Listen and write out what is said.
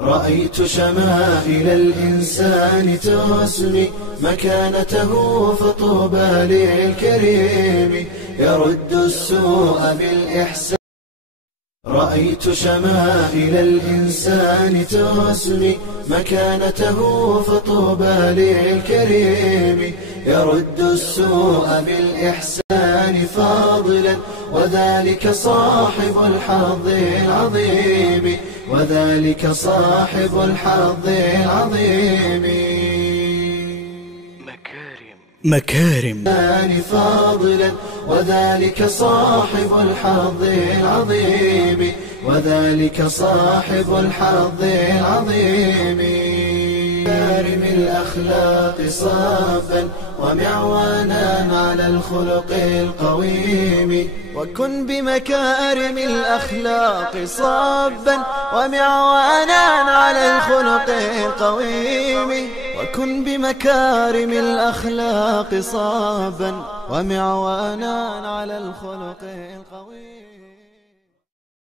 رأيت شمائل الإنسان تسمي مكانته، فطوبى للكريم يرد السوء بالإحسان. رأيت شمائل الإنسان تسمي مكانته، فطوبى للكريم يرد السوء بالإحسان فاضلا، وذلك صاحب الحظ العظيم، وذلك صاحب الحظ العظيم. مكارم فاضلا، وذلك صاحب الحظ العظيم، وذلك صاحب الحظ العظيم. مكارم الأخلاق صافا ومعوانا على الخلق القويم، وكن بمكارم الأخلاق صابا ومعوانا على الخلق القويم، وكن بمكارم الأخلاق صابا ومعوانا على الخلق القويم.